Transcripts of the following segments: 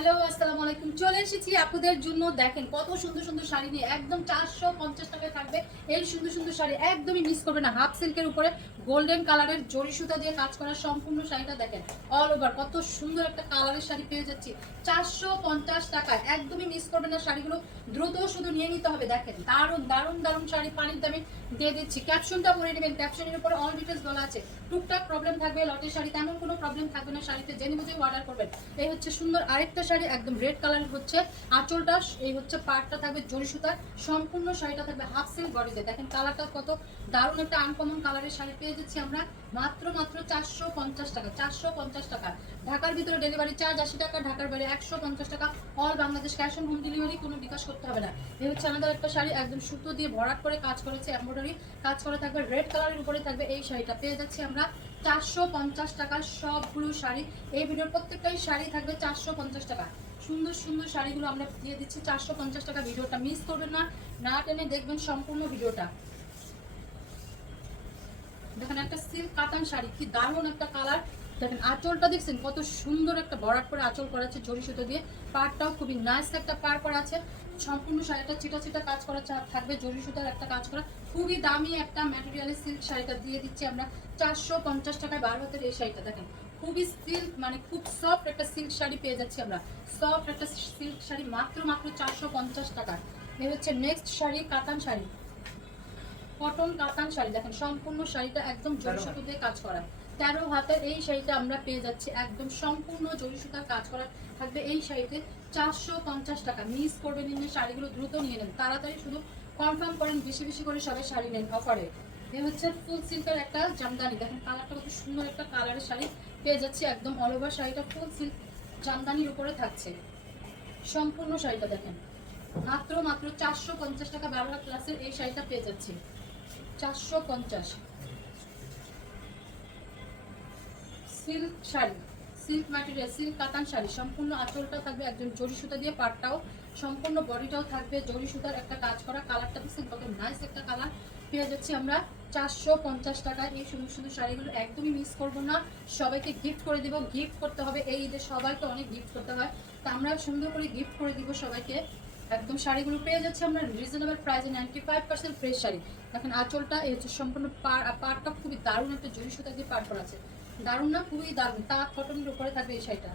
Hello, আসসালামু আলাইকুম। চলে এসেছি আপুদের জন্য। দেখেন কত সুন্দর সুন্দর শাড়ি নিয়ে, একদম 450 টাকায় থাকবে এই সুন্দর সুন্দর শাড়ি। একদমই মিস করবে না। হাফ সিল্কের উপরে গোল্ডেন কালারের জরি সুতা দিয়ে কাজ করা সম্পূর্ণ শাড়িটা দেখেন। অল ওভার কত সুন্দর একটা কালারের শাড়ি পেয়ে যাচ্ছি 450 টাকায়। একদমই মিস করবে না শাড়িগুলো। দ্রুত শুধু নিয়ে নিতে হবে। দেখেন দারুণ দারুণ দারুণ শাড়ি পানির দামে দিয়ে দিচ্ছি। ক্যাপশনটা পরে নেবেন, ক্যাপশনের উপরে অল ডিটেলস বলা আছে। টুকটাক প্রবলেম থাকবে, লটের শাড়ি তেমন কোনো প্রবলেম থাকবে না। শাড়িতে জেনে বুঝে অর্ডার করবেন। এই হচ্ছে সুন্দর আরেকটা শাড়ি, একদম রেড কালারের হচ্ছে আঁচলটা। এই হচ্ছে পাড়টা থাকবে জরি সুতার। সম্পূর্ণ শাড়িটা থাকবে হাফ সিল্ক বডিতে। দেখেন কালারটা কত দারুণ একটা আনকমন কালারের শাড়ি পেয়ে যাচ্ছি আমরা মাত্র 450 টাকা। 450 টাকা। ঢাকার ভিতরে ডেলিভারি চার্জ 80 টাকা, ঢাকার বাইরে 150 টাকা। All Bangladesh cash on home delivery, কোনো বিকাশ করতে হবে না। এই হচ্ছে আমাদের একটা শাড়ি, একদম সুতো দিয়ে ভরাট করে কাজ করেছে, এমব্রয়ডারি কাজ করা থাকবে। রেড কালারের উপরে থাকবে এই শাড়িটা। পেয়ে যাচ্ছি আমরা 450 টাকা সবগুলো শাড়ি। এই ভিডিওর প্রত্যেকটাই শাড়ি থাকবে 450 টাকা। সুন্দর সুন্দর শাড়িগুলো আমরা দিয়ে দিচ্ছি 450 টাকা। ভিডিওটা মিস করবেন না, না টেনে দেখবেন সম্পূর্ণ ভিডিওটা। দেখেন একটা সিল্ক কাতান শাড়ি, কি দারুণ একটা কালার। দেখেন আঁচলটা দেখছেন কত সুন্দর একটা ভরাট করে আঁচল করা আছে জরি সুতো দিয়ে। পাড়টাও খুবই নাইস একটা পাড় করা আছে। সম্পূর্ণ শাড়িটা চিটা চিটা কাজ করা থাকবে, জরি সুতার একটা কাজ করা। খুবই দামি একটা ম্যাটেরিয়ালের সিল্ক শাড়িটা দিয়ে দিচ্ছি আমরা 450 টাকায়। 12 হাতের এই শাড়িটা দেখেন খুবই সিল্ক, মানে খুব সফট একটা সিল্ক শাড়ি পেয়ে যাচ্ছি আমরা। সফট একটা সিল্ক শাড়ি মাত্র 450 টাকায়। এই হচ্ছে নেক্সট শাড়ি, কাতান শাড়ি, কটন কাতান শাড়ি। দেখেন সম্পূর্ণ শাড়িটা একদম জরি সুতো দিয়ে কাজ করা। 13 হাতের এই শাড়িটা আমরা পেয়ে যাচ্ছি একদম সম্পূর্ণ জরি সুতার কাজ করা থাকবে এই শাড়িতে 450 টাকা। মিস করবেন না, শাড়িগুলো দ্রুত নিয়ে নেন, তাড়াতাড়ি শুধু কনফার্ম করেন, বেশি বেশি করে সবাই শাড়ি নেন অফারে। এই হচ্ছে ফুল সিল্কের একটা জামদানি। দেখেন কালারটা কত সুন্দর একটা কালারের শাড়ি পেয়ে যাচ্ছি একদম। অল ওভার শাড়িটা ফুল সিল্ক জামদানির উপরে থাকছে সম্পূর্ণ শাড়িটা। দেখেন মাত্র 450 টাকা। 12 হাত ক্লাসের এই শাড়িটা পেয়ে যাচ্ছি 450। Silk sari, silk material, silk কাতান শাড়ি। সম্পূর্ণ আঁচলটা থাকবে একজন জরি সুতা দিয়ে, পাটটাও সম্পূর্ণ বডিটাও থাকবে জরি সুতার একটা কাজ করা। কালারটা দেখছেন কত নাইস একটা কালার পেয়ে যাচ্ছি আমরা 450 টাকায়। এই সুন্দর সুন্দর শাড়িগুলো একদমই মিস করবো না, সবাইকে গিফট করে দিব। গিফট করতে হবে এই ঈদে, সবাইকে অনেক গিফট করতে হয়, তা আমরা সুন্দর করে গিফট করে দিব সবাইকে। একদম শাড়িগুলো পেয়ে যাচ্ছে আমরা রিজনেবল প্রাইসে 95% ফ্রেশ শাড়ি। দেখেন আঁচলটা এই হচ্ছে সম্পূর্ণ পাড়টা খুবই দারুণ একটা জরি সুতা দিয়ে পাড় করা আছে। দারুণ না, খুবই দারুণ। তা কটনের উপরে থাকবে এই শাড়িটা।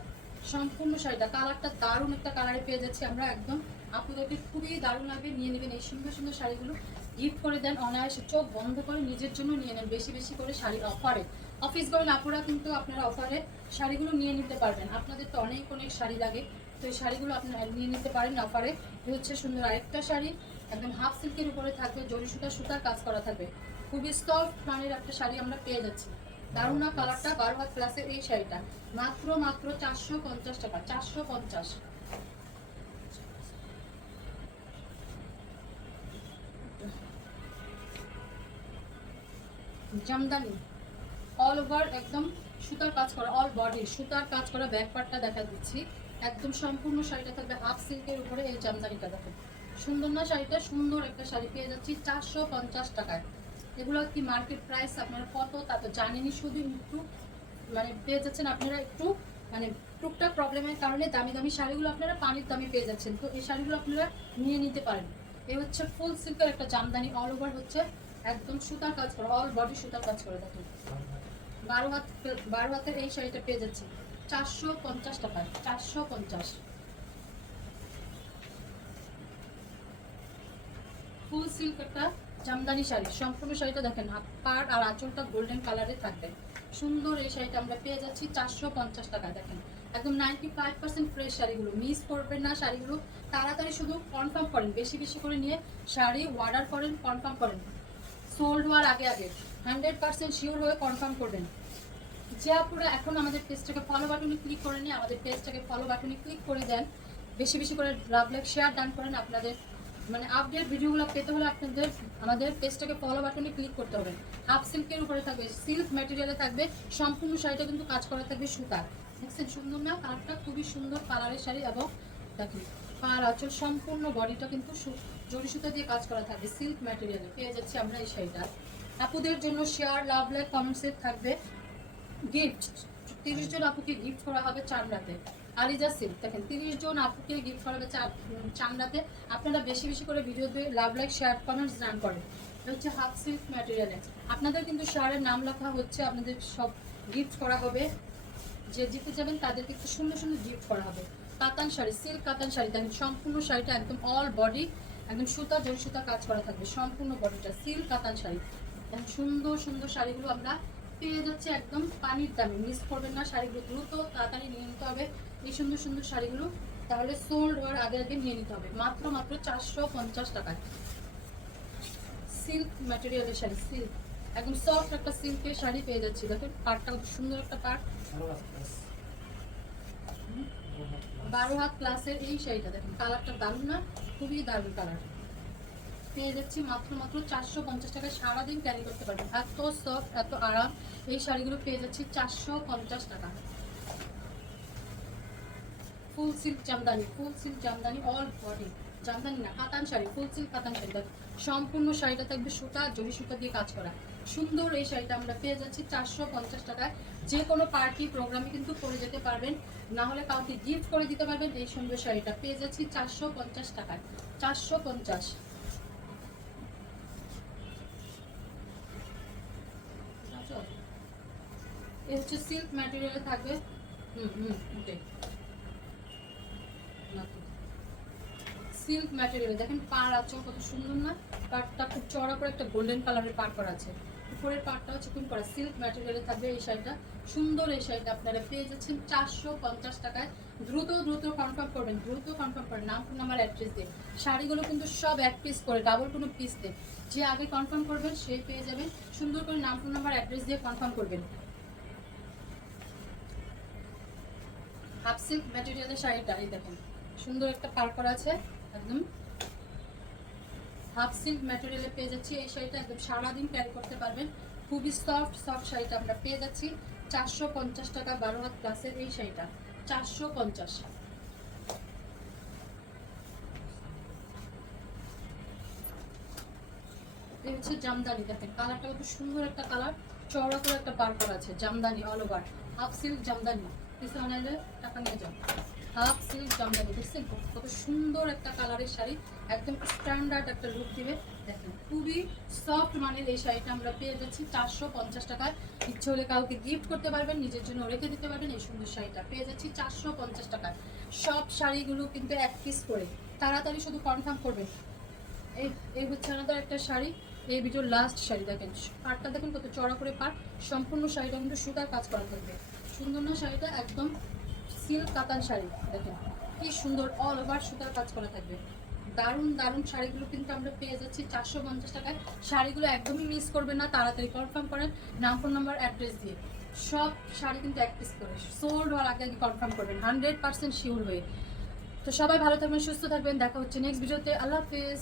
সম্পূর্ণ শাড়িটা কালারটা দারুণ একটা কালারে পেয়ে যাচ্ছি আমরা একদম। আপনাদেরকে খুবই দারুণ লাগবে, নিয়ে নেবেন এই সুন্দর সুন্দর শাড়িগুলো। গিফট করে দেন অনায়াসে, চোখ বন্ধ করে নিজের জন্য নিয়ে নেন বেশি বেশি করে শাড়ি অফারে। অফিস গেলেন আপুরা কিন্তু আপনারা অফারে শাড়িগুলো নিয়ে নিতে পারবেন। আপনাদের তো অনেক অনেক শাড়ি লাগে, তো এই শাড়িগুলো আপনারা নিয়ে নিতে পারেন অফারে। এই হচ্ছে সুন্দর আরেকটা শাড়ি, একদম হাফ সিল্কের উপরে থাকবে, জরি সুতার কাজ করা থাকবে। খুবই সফট মানের একটা শাড়ি আমরা পেয়ে যাচ্ছি। দারুণ না কালারটা। 12 হাত প্লাসের এই শাড়িটা মাত্র 450 টাকা। 450। জামদানি অল ওভার একদম সুতার কাজ করা, অল বডি সুতার কাজ করা। ব্যাক পার্টটা দেখা দিচ্ছি একদম সম্পূর্ণ শাড়িটা থাকবে হাফ সিল্কের উপরে। এই জামদানিটা দেখেন সুন্দর না শাড়িটা? সুন্দর একটা শাড়ি পেয়ে যাচ্ছি 450 টাকায়। এগুলো কি মার্কেট প্রাইস আপনারা কত তা তো জানেনই, শুধু একটু মানে পেয়ে যাচ্ছেন আপনারা একটু মানে টুকটাক প্রবলেমের কারণে দামি দামি শাড়িগুলো আপনারা পানির দামে পেয়ে যাচ্ছেন। তো এই শাড়িগুলো আপনারা নিয়ে নিতে পারেন। এই হচ্ছে ফুল সিল্কের একটা জামদানি, অল ওভার হচ্ছে একদম সুতার কাজ করা, অল বডি সুতার কাজ করে। দেখুন 12 হাতের এই শাড়িটা পেয়ে যাচ্ছি 450 টাকায়। 450। ফুল সিল্ক একটা জামদানি শাড়ি। সম্পূর্ণ শাড়িটা দেখেন পাড় আর আঁচলটা গোল্ডেন কালারে থাকবে। সুন্দর এই শাড়িটা আমরা পেয়ে যাচ্ছি 450 টাকায়। দেখেন একদম 95% ফ্রেশ শাড়িগুলো। মিস করবেন না শাড়িগুলো, তাড়াতাড়ি শুধু কনফার্ম করেন, বেশি বেশি করে নিয়ে শাড়ি অর্ডার করেন, কনফার্ম করেন। সোল্ড হওয়ার আগে আগে 100% শিওর হয়ে কনফার্ম করবেন। যে আপনারা এখন আমাদের পেজটাকে ফলো বাটনে ক্লিক করে নিয়ে আমাদের পেজটাকে ফলো বাটনে ক্লিক করে দেন, বেশি বেশি করে লাভ লাইক শেয়ার ডান করেন। আপনাদের মানে আপডেট ভিডিওগুলো পেতে হলে আপনাদের আমাদের পেজটাকে ফলো বাটনে ক্লিক করতে হবে। হাফ সিল্কের উপরে থাকবে, সিল্ক ম্যাটেরিয়ালে থাকবে। সম্পূর্ণ শাড়িটা কিন্তু কাজ করা থাকবে সুতার। দেখছেন সুন্দর না কালারটা? খুবই সুন্দর কালারের শাড়ি। এবং দেখুন পার আঁচল সম্পূর্ণ বডিটা কিন্তু জরি সুতা দিয়ে কাজ করা থাকবে সিল্ক ম্যাটেরিয়ালে। পেয়ে যাচ্ছি আমরা এই শাড়িটা। আপুদের জন্য শেয়ার লাভ লাইক কমেন্টসে থাকবে গিফট। 30 জন আপুকে গিফট করা হবে চাঁদরাতে। আরিজা সিল্ক দেখেন 30 জন আপুকে গিফট করা হচ্ছে চামড়াতে। আপনারা বেশি বেশি করে ভিডিওতে love like share comments run করেন। এটা হচ্ছে হাফ সিল্ক ম্যাটেরিয়ালে। আপনাদের কিন্তু শাড়ির নাম লেখা হচ্ছে, আপনাদের সব গিফট করা হবে। যে জিতে যাবেন তাদেরকে একটু সুন্দর সুন্দর গিফট করা হবে। কাতান শাড়ি, সিল্ক কাতান শাড়ি দেখেন, সম্পূর্ণ শাড়িটা একদম অল বডি একদম সুতা জরি সুতা কাজ করা থাকবে, সম্পূর্ণ বডিটা সিল্ক কাতান শাড়ি। সুন্দর সুন্দর শাড়িগুলো আমরা পেয়ে যাচ্ছে একদম পানির দামে। মিস করবেন না, শাড়িগুলো দ্রুত তাড়াতাড়ি নিয়ে নিতে হবে এই সুন্দর সুন্দর শাড়িগুলো, তাহলে সোল্ড হওয়ার আগে আগে নিয়ে নিতে হবে। মাত্র মাত্র 450 টাকায় সিল্ক ম্যাটেরিয়ালের শাড়ি, সিল্ক একদম সফট একটা সিল্কের শাড়ি পেয়ে যাচ্ছি। দেখেন পাড়টা খুব সুন্দর একটা পাড়, 12 হাত ক্লাসের এই শাড়িটা দেখেন, কালারটা দারুণ না? খুবই দারুণ কালার। পেয়ে যাচ্ছি মাত্র মাত্র 450 টাকায়, সারাদিন ক্যারি করতে পারবেন। এত সফট এত আরাম এই শাড়িগুলো পেয়ে যাচ্ছি 450 টাকা। Full silk Jamdani, full silk Jamdani all body, Jamdani না কাতান শাড়ি, ফুল সিল্ক কাতান শাড়ি। সম্পূর্ণ শাড়িটা থাকবে সুতা জরি সুতা দিয়ে কাজ করা। সুন্দর এই শাড়িটা আমরা পেয়ে যাচ্ছি 450 টাকায়। যে কোনো পার্টি প্রোগ্রামে কিন্তু পরে যেতে পারবেন, না হলে কাউকে গিফট করে দিতে পারবেন। এই সুন্দর শাড়িটা পেয়ে যাচ্ছি 450 টাকায়, 450। এই হচ্ছে সিল্ক ম্যাটেরিয়ালে থাকবে। ওটাই সিল্ক ম্যাটেরিয়াল দেখেন, পাড় আঁচল কত সুন্দর না? পাড়টা খুব চড়া করে একটা গোল্ডেন কালারের পাড় করা আছে, উপরের পাড়টাও চিকন করা। সিল্ক ম্যাটেরিয়ালে থাকবে এই শাড়িটা, সুন্দর এই শাড়িটা আপনারা পেয়ে যাচ্ছেন 450 টাকায়। দ্রুত দ্রুত কনফার্ম করবেন, দ্রুত কনফার্ম করেন নাম ফোন নাম্বার অ্যাড্রেস দিয়ে। শাড়িগুলো কিন্তু সব এক পিস করে, ডাবল কোনো পিস নেই। যে আগে কনফার্ম করবেন সেই পেয়ে যাবেন। সুন্দর করে নাম ফোন নাম্বার অ্যাড্রেস দিয়ে কনফার্ম করবেন। হাফ সিল্ক ম্যাটেরিয়ালের শাড়িটা এই দেখেন, সুন্দর একটা পাড় করা আছে একদম। হাফ সিল্ক ম্যাটেরিয়ালে পেয়ে যাচ্ছি এই শাড়িটা, একদম সারাদিন ক্যারি করতে পারবেন। খুবই সফট সফট শাড়িটা আমরা পেয়ে যাচ্ছি 450 টাকা। 12 হাত ক্লাসের এই শাড়িটা 450। এই হচ্ছে জামদানি দেখেন, কালারটা কত সুন্দর একটা কালার, চওড়া করে একটা পার করা আছে। Jamdani all over, half silk Jamdani. কিছু আনাইলে টাকা নিয়ে যান। হাফ সিল্ক জামদানি দেখছেন কত সুন্দর একটা কালারের শাড়ি, একদম স্ট্যান্ডার্ড একটা লুক দিবে। দেখেন খুবই সফট মানের এই শাড়িটা আমরা পেয়ে যাচ্ছি 450 টাকায়। ইচ্ছে হলে কাউকে গিফট করতে পারবেন, নিজের জন্য রেখে দিতে পারবেন। এই সুন্দর শাড়িটা পেয়ে যাচ্ছি 450 টাকায়। সব শাড়িগুলো কিন্তু এক পিস করে, তাড়াতাড়ি শুধু কনফার্ম করবেন। এই হচ্ছে আমাদের একটা শাড়ি, এই ভিডিওর লাস্ট শাড়ি। দেখেন পাড়টা দেখুন কত চড়া করে পাড়, সম্পূর্ণ শাড়িটা কিন্তু সুতার কাজ করা থাকবে। সুন্দর না শাড়িটা? একদম সিল্ক কাতান শাড়ি দেখেন কি সুন্দর, অল ওভার সুতার কাজ করা থাকবে। দারুণ দারুণ শাড়িগুলো কিন্তু আমরা পেয়ে যাচ্ছি 450 টাকায়। শাড়িগুলো একদমই মিস করবেন না, তাড়াতাড়ি কনফার্ম করেন নাম ফোন নাম্বার অ্যাড্রেস দিয়ে। সব শাড়ি কিন্তু এক পিস করে, সোল্ড হওয়ার আগে আগে কনফার্ম করবেন 100% শিওর হয়ে। তো সবাই ভালো থাকবেন, সুস্থ থাকবেন, দেখা হচ্ছে নেক্সট ভিডিওতে। আল্লাহ হাফেজ।